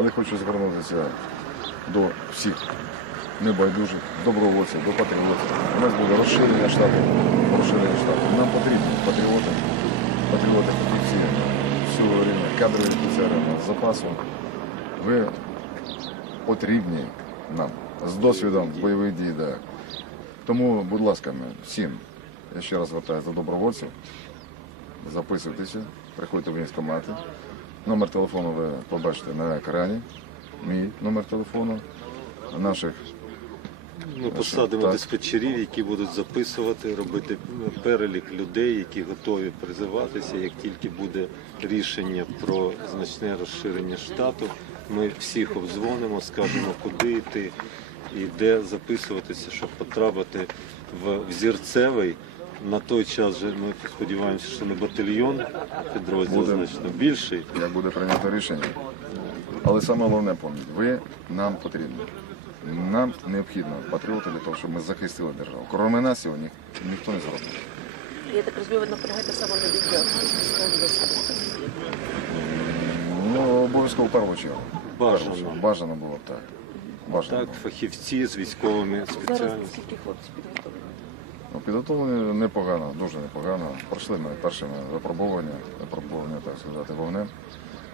Але хочу звернутися до всіх небайдужих, добровольців, до патріотів. У нас буде розширення штату, розширення штату. Нам потрібні патріоти, патріоти фахівці всього рівня, кадрові офіцери з запасу. Ви потрібні нам з досвідом бойових дій. Да. Тому, будь ласка, всім, я ще раз звертаюся до добровольців, записуйтеся, приходьте в військкомати. Номер телефону ви побачите на екрані. Мій номер телефону, наших Ми посадимо так. диспетчерів, які будуть записувати, робити перелік людей, які готові призиватися. Як тільки буде рішення про значне розширення штату, ми всіх обдзвонимо, скажемо, куди йти і де записуватися, щоб потрапити в взірцевий. На той час же ми сподіваємося, що не батальйон, а підрозділ Буде. значно більший. як буде прийнято рішення. Але саме головне пам'ять, ви нам потрібні. Нам необхідно патріоти для того, щоб ми захистили державу. Кроме нас його ні, ніхто не зробить. Я так розумію, ви наполягаєте саме на відео. Ну, обов'язково в першу чергу. Бажано. Бажано було б так. Бажано Так, було. фахівці з військовими Зараз спеціальностями. скільки хлопців підготовлено? Ну, підготовлені непогано, дуже непогано. Пройшли ми першими випробування, випробування, так сказати, вогнем.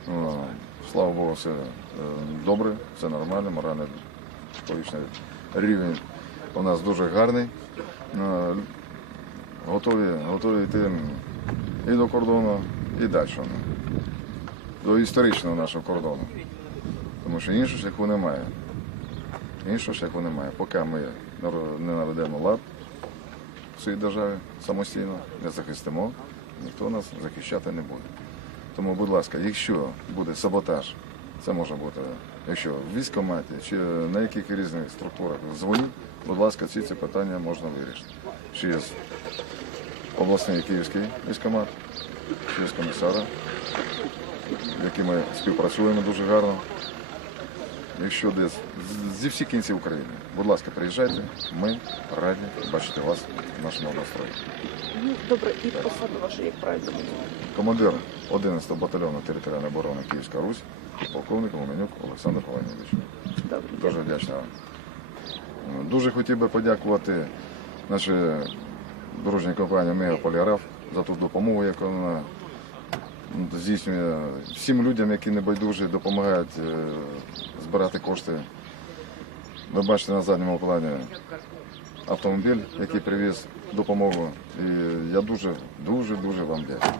Ну, слава Богу, все е, добре, все нормально, моральний психологічний рівень у нас дуже гарний. Ну, готові, готові йти і до кордону, і далі. До історичного нашого кордону. Тому що іншого шляху немає. Іншого шляху немає. Поки ми не наведемо лад в своїй державі самостійно, не захистимо, ніхто нас захищати не буде. Тому, будь ласка, якщо буде саботаж, це може бути, якщо в військкоматі чи на яких різних структурах дзвоніть, будь ласка, ці ці питання можна вирішити. Є обласний київський військкомат, чи є комісара, з якими ми співпрацюємо дуже гарно. Якщо десь зі всіх кінців України, будь ласка, приїжджайте, ми раді бачити вас в нашому настрої. Ну, добре, і посаду вашу, як правильно? Командир 11-го батальйону територіальної оборони Київська Русь, полковник Ломенюк Олександр Павлович. Дуже вдячний вам. Дуже хотів би подякувати нашій дружній компанії Мегаполіграф за ту допомогу, яку вона здійснює всім людям, які небайдужі, допомагають е, збирати кошти. Ви бачите на задньому плані автомобіль, який привіз допомогу. І я дуже, дуже, дуже вам дякую.